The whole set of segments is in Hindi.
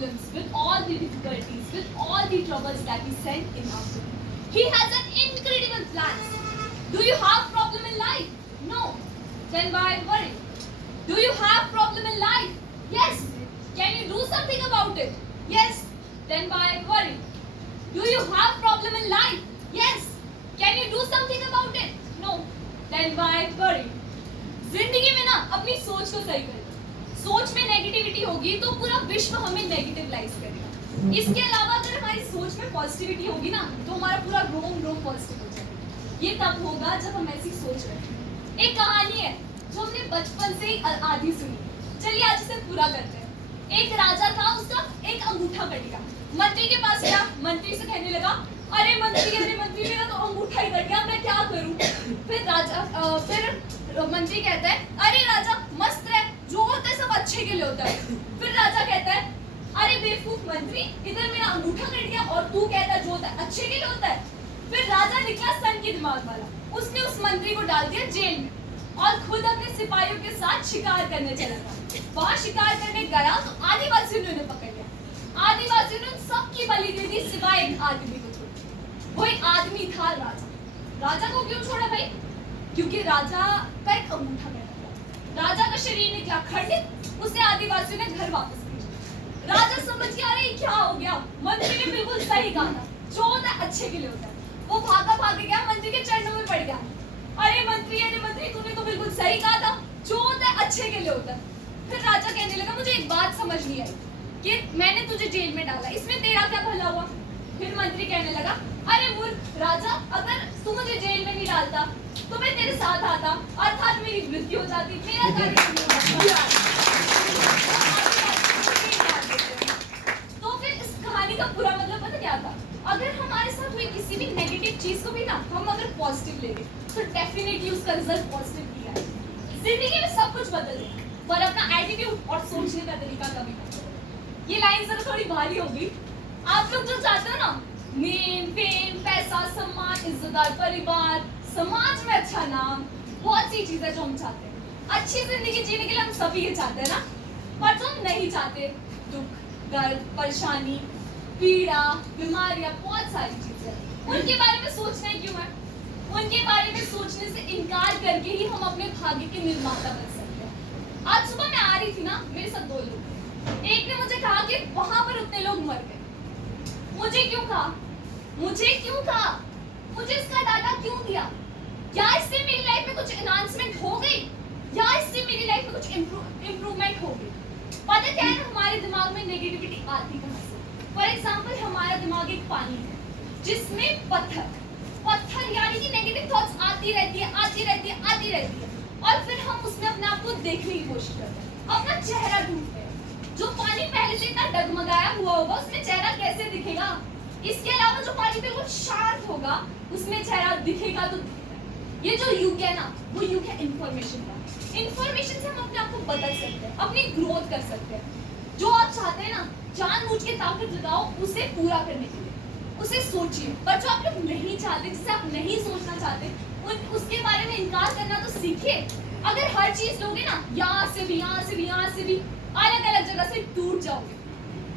problems, with all the difficulties, with all the troubles that He sent in our way. He has an incredible plan. Do you have problem in life? No. Then why worry? Do you have problem in life? Yes. Can you do something about it? Yes. Then why worry? Do you have problem in life? Yes. Can you do something about it? No. Then why worry? जिंदगी में ना अपनी सोच को सही करें। सोच में नेगेटिविटी होगी तो पूरा विश्व हमें नेगेटिवलाइज करेगा। इसके अलावा अगर हमारी सोच में पॉजिटिविटी होगी ना तो हमारा पूरा रोम पॉजिटिव हो जाएगा। ये तब होगा जब हम ऐसी सोच रखें। एक कहानी है जो हमने बचपन से ही आधी सुनी। चलिए आज इसे पूरा करते हैं। एक राजा था, उसका एक अंगूठा कट गया। मंत्री के पास गया, मंत्री से कहने लगा, अरे मंत्री मेरा तो अंगूठा ही कट गया, मैं क्या करूं? फिर मंत्री कहता है, अरे राजा मस्त है, जो होता है सब अच्छे के लिए होता है। फिर राजा कहता है, अरे बेवकूफ मंत्री, इधर मेरा अंगूठा कट गया और तू कहता है जो होता है अच्छे के लिए होता है। फिर राजा निकला सन के दिमाग वाला, उसने उस मंत्री को डाल दिया जेल में और खुद अपने सिपाहियों के साथ शिकार करने चला गया। वहां शिकार करने गया तो आदिवासियों ने उन्हें पकड़ लिया। आदिवासियों ने सबकी बलि दे दी सिवाय एक आदमी को छोड़। वो एक आदमी था राजा। राजा को क्यों छोड़ा भाई? क्योंकि राजा का एक अंगूठा कटा गया। राजा का शरीर निकला खंडित, उसे आदिवासियों ने घर वापस भेजा। राजा समझ गया, अरे क्या हो गया? मंत्री ने बिल्कुल सही कहा था, जो होता है अच्छे के लिए होता है। वो भागा गया, मंत्री के चरणों में पड़ गया। अरे मंत्री तूने तो बिल्कुल सही कहा था, जो होता है अच्छे के लिए होता है। फिर राजा कहने लगा, मुझे एक बात समझ नहीं आई कि मैंने तुझे जेल में डाला, इसमें तेरा क्या भला हुआ? फिर मंत्री कहने लगा, अरे मूर्ख राजा, अगर तू मुझे जेल में नहीं डालता तो मैं तेरे साथ आता, अर्थात मेरी मृत्यु हो जाती, मेरा कार्य। तो फिर इस कहानी का पूरा मतलब पता क्या था? अगर हमारे साथ हुई किसी भी नेगेटिव चीज को भी ना हम अगर पॉजिटिव लेंगे तो डेफिनेटली उसका रिजल्ट पॉजिटिव ही आएगा। जिंदगी में सब कुछ बदल है, पर अपना एटीट्यूड और सोचने का तरीका कभी मत बदलो। ये लाइन जरा थोड़ी भारी होगी। आप लोग जो चाहते हो ना, नेम फेम पैसा सम्मान इज्जतदार परिवार समाज में अच्छा नाम, बहुत सी चीजें जो हम चाहते हैं। अच्छी जिंदगी जीने के लिए हम सभी ये चाहते हैं ना, पर जो हम नहीं चाहते, दुख दर्द परेशानी पीड़ा बीमारियां, बहुत सारी चीजें, उनके बारे में सोचना ही क्यों है? उनके बारे में सोचने से इनकार करके ही हम अपने भाग्य के निर्माता बन सकते हैं। आज सुबह मैं आ रही थी ना, मेरे साथ 2 लोग, एक ने मुझे कहा कि वहां पर उतने लोग मर गए। मुझे क्यों कहा? मुझे इसका डाटा क्यों दिया? क्या इससे मेरी लाइफ में कुछ एनहांसमेंट हो गई या इससे मेरी लाइफ में कुछ इम्प्रूवमेंट हो गई? पता क्या है, हमारे दिमाग में नेगेटिविटी आती कहां से? फॉर एग्जाम्पल, हमारा दिमाग एक पानी है जिसमें पत्थर यानी कि नेगेटिव थॉट्स आती रहती है और फिर हम उसमें अपने आप को देखने की कोशिश करते हैं, अपना चेहरा ढूंढते हैं। जो पानी पहले से इतना डगमगाया हुआ होगा उसमें चेहरा कैसे दिखेगा? इसके अलावा जो पानी बिल्कुल शांत होगा उसमें चेहरा दिखेगा तो दिखेगा। ये जो युग है ना, वो युग है इंफॉर्मेशन का। इंफॉर्मेशन से हम अपने आप को बदल सकते हैं, अपनी ग्रोथ कर सकते हैं। जो आप चाहते हैं ना, जानबूझ के ताकत लगाओ उसे पूरा करने के लिए, उसे सोचिए। पर जो आप लोग नहीं चाहते, जिसे आप नहीं सोचना चाहते, उसके बारे में इनकार करना तो सीखिए। अगर हर चीज लोगे ना, यहाँ से भी अलग अलग जगह से टूट जाओगे।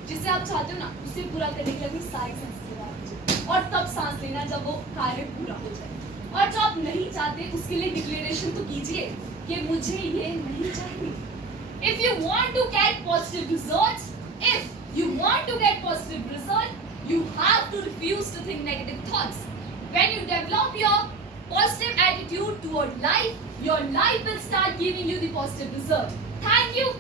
जिसे आप चाहते हो ना, उसे पूरा करने के लिए अपनी सारी सेंसेस लगा दीजिए और तब सांस लेना जब वो कार्य पूरा हो जाए। और जो आप नहीं चाहते उसके लिए डिक्लेरेशन तो कीजिए कि मुझे ये नहीं चाहिए। If you want to get positive results, you have to refuse to think negative thoughts. When you develop your positive attitude toward life, your life will start giving you the positive result. Thank you.